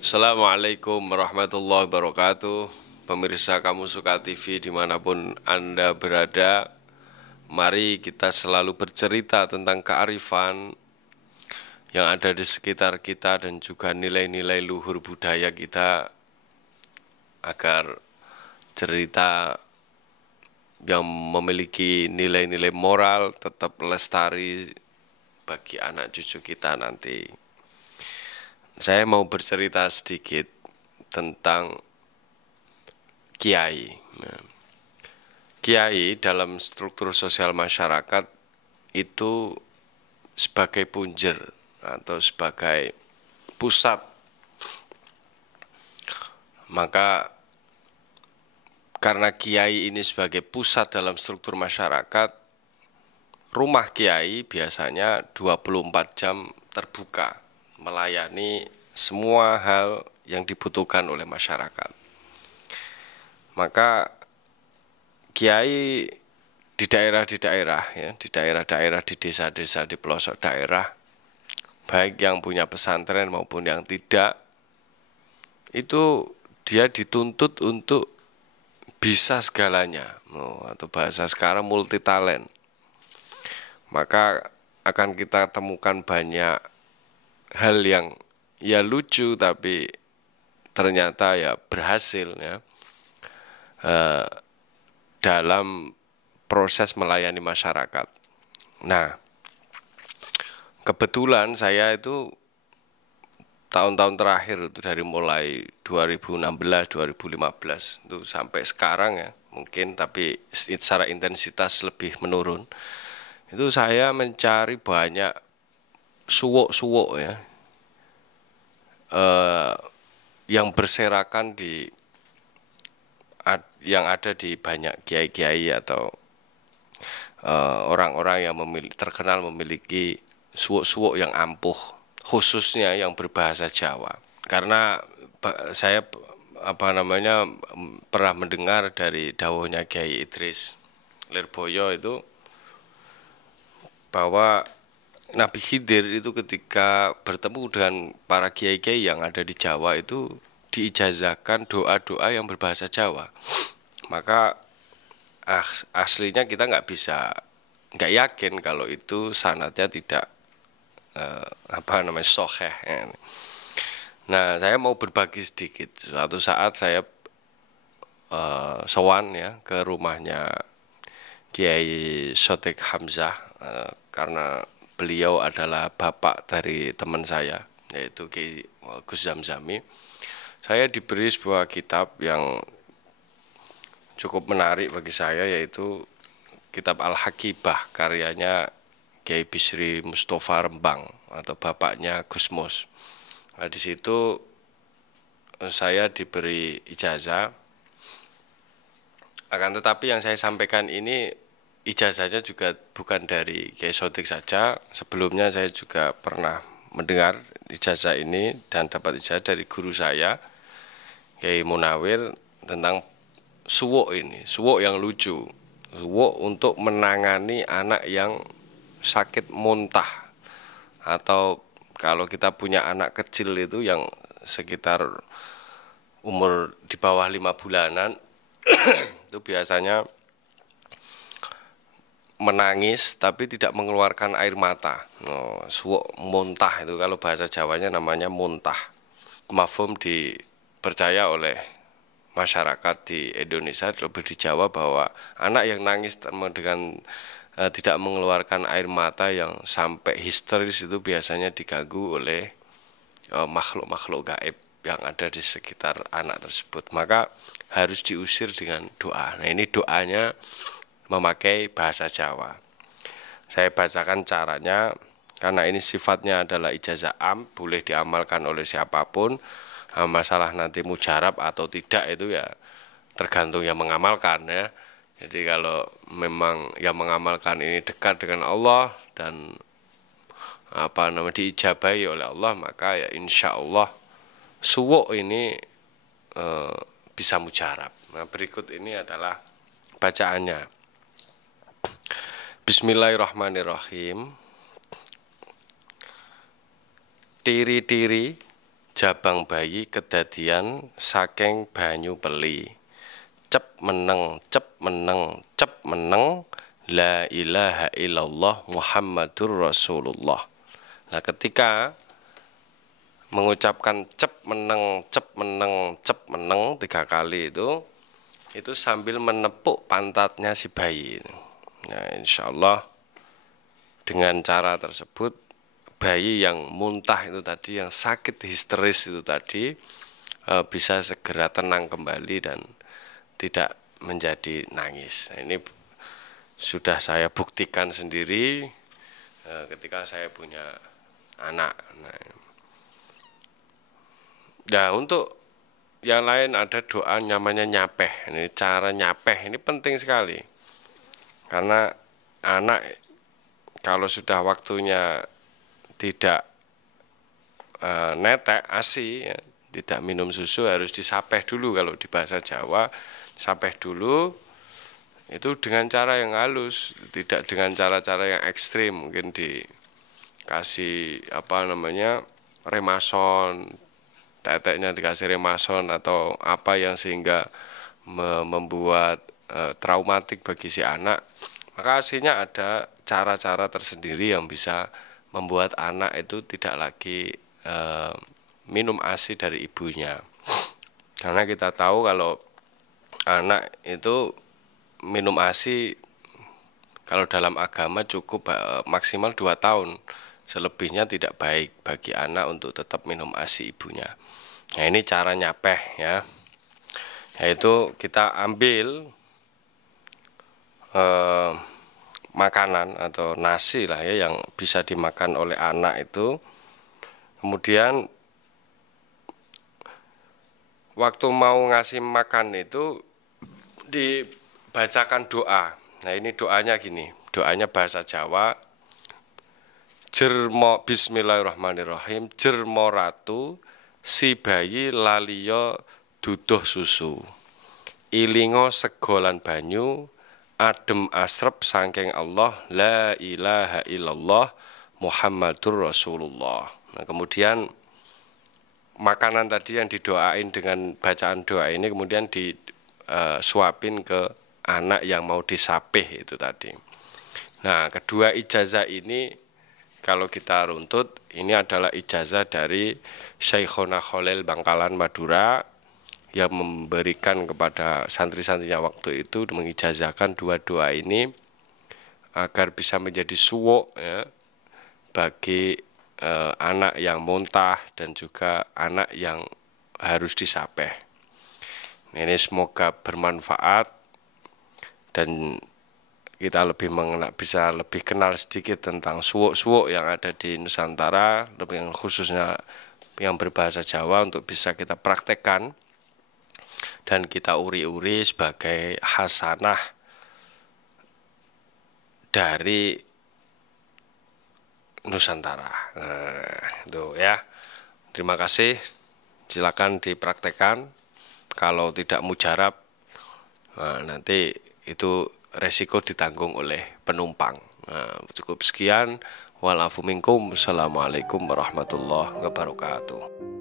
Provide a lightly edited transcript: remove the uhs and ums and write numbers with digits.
Assalamualaikum warahmatullahi wabarakatuh. Pemirsa Kamu Suka TV dimanapun Anda berada, mari kita selalu bercerita tentang kearifan yang ada di sekitar kita dan juga nilai-nilai luhur budaya kita, agar cerita yang memiliki nilai-nilai moral tetap lestari bagi anak cucu kita nanti. Saya mau bercerita sedikit tentang kiai. Nah, kiai dalam struktur sosial masyarakat itu sebagai punjer atau sebagai pusat. Maka karena kiai ini sebagai pusat dalam struktur masyarakat, rumah kiai biasanya 24 jam terbuka melayani semua hal yang dibutuhkan oleh masyarakat. Maka kiai di daerah ya, di daerah-daerah, di desa-desa, di pelosok daerah, baik yang punya pesantren maupun yang tidak, itu dia dituntut untuk bisa segalanya, atau bahasa sekarang multi talent. Maka akan kita temukan banyak hal yang ya lucu tapi ternyata ya berhasil ya, dalam proses melayani masyarakat. Nah, kebetulan saya itu tahun-tahun terakhir itu dari mulai 2016, 2015 itu sampai sekarang ya mungkin, tapi secara intensitas lebih menurun. Itu saya mencari banyak suwok-suwok ya, yang berserakan yang ada di banyak kiai-kiai atau orang-orang yang terkenal memiliki suwok-suwok yang ampuh, khususnya yang berbahasa Jawa. Karena saya pernah mendengar dari dawuhnya Kiai Idris Lirboyo itu, bahwa Nabi Khidir itu ketika bertemu dengan para kiai-kiai yang ada di Jawa itu diijazahkan doa-doa yang berbahasa Jawa. Maka aslinya kita nggak yakin kalau itu sanadnya tidak soheh. Nah, saya mau berbagi sedikit. Suatu saat saya sowan ya ke rumahnya Kiai Sotik Hamzah, karena beliau adalah bapak dari teman saya, yaitu Kiai Gus Zamzami. Saya diberi sebuah kitab yang cukup menarik bagi saya, yaitu kitab Al-Hakibah karyanya Kiai Bisri Mustafa Rembang atau bapaknya Gus Mus. Nah, di situ saya diberi ijazah. Akan tetapi yang saya sampaikan ini ijazahnya juga bukan dari Kiai Sotik saja. Sebelumnya saya juga pernah mendengar ijazah ini dan dapat ijazah dari guru saya, Kiai Munawir, tentang suwok ini, suwok yang lucu, suwok untuk menangani anak yang sakit muntah, atau kalau kita punya anak kecil itu yang sekitar umur di bawah 5 bulanan itu biasanya menangis tapi tidak mengeluarkan air mata. Suwok muntah itu kalau bahasa Jawanya namanya muntah. Mafhum dipercaya oleh masyarakat di Indonesia, lebih di Jawa, bahwa anak yang nangis dengan tidak mengeluarkan air mata yang sampai histeris itu biasanya diganggu oleh makhluk-makhluk gaib yang ada di sekitar anak tersebut. Maka harus diusir dengan doa. Nah, ini doanya memakai bahasa Jawa. Saya bacakan caranya, karena ini sifatnya adalah ijazah am, boleh diamalkan oleh siapapun. Masalah nanti mujarab atau tidak itu ya tergantung yang mengamalkan ya. Jadi kalau memang yang mengamalkan ini dekat dengan Allah dan diijabahi oleh Allah, maka ya insya Allah suwok ini bisa mujarab. Nah, berikut ini adalah bacaannya. Bismillahirrahmanirrahim. Tiri-tiri jabang bayi kedadian saking banyu peli. Cep meneng, la ilaha illallah Muhammadur Rasulullah. Nah, ketika mengucapkan cep meneng 3 kali itu sambil menepuk pantatnya si bayi. Nah, insya Allah dengan cara tersebut bayi yang muntah itu tadi, yang sakit histeris itu tadi, bisa segera tenang kembali dan tidak menjadi nangis. Nah, ini sudah saya buktikan sendiri ketika saya punya anak. Nah, untuk yang lain ada doa namanya nyapeh. Ini cara nyapeh ini penting sekali. Karena anak kalau sudah waktunya tidak netek ASI, ya, tidak minum susu, harus disapeh dulu. Kalau di bahasa Jawa, sapeh dulu itu dengan cara yang halus, tidak dengan cara-cara yang ekstrim. Mungkin dikasih remason, teteknya dikasih remason atau apa yang sehingga membuat traumatik bagi si anak. Maka aslinya ada cara-cara tersendiri yang bisa membuat anak itu tidak lagi minum ASI dari ibunya. Karena kita tahu kalau anak itu minum ASI kalau dalam agama cukup maksimal 2 tahun. Selebihnya tidak baik bagi anak untuk tetap minum ASI ibunya. Nah, ini cara nyapeh ya. Yaitu kita ambil makanan atau nasi lah ya yang bisa dimakan oleh anak itu. Kemudian waktu mau ngasih makan itu dibacakan doa. Nah, ini doanya gini, doanya bahasa Jawa. Jermo bismillahirrahmanirrahim. Jermo ratu si bayi laliyo duduh susu. Ilingo segolan banyu adem asrep saking Allah la ilaha illallah Muhammadur Rasulullah. Nah, kemudian makanan tadi yang didoain dengan bacaan doa ini kemudian disuapin ke anak yang mau disapih itu tadi. Nah, kedua ijazah ini kalau kita runtut, ini adalah ijazah dari Syekhona Khalil Bangkalan Madura yang memberikan kepada santri-santrinya waktu itu, mengijazahkan dua doa ini agar bisa menjadi suwuk ya, bagi anak yang muntah dan juga anak yang harus disapeh. Ini semoga bermanfaat dan kita bisa lebih kenal sedikit tentang suwuk-suwuk yang ada di Nusantara, lebih khususnya yang berbahasa Jawa untuk bisa kita praktekkan dan kita uri-uri sebagai hasanah dari Nusantara. Nah, itu ya. Terima kasih. Silakan dipraktekkan. Kalau tidak mujarab, nanti itu resiko ditanggung oleh penumpang. Nah, cukup sekian. Walafu minkum. Assalamualaikum warahmatullahi wabarakatuh.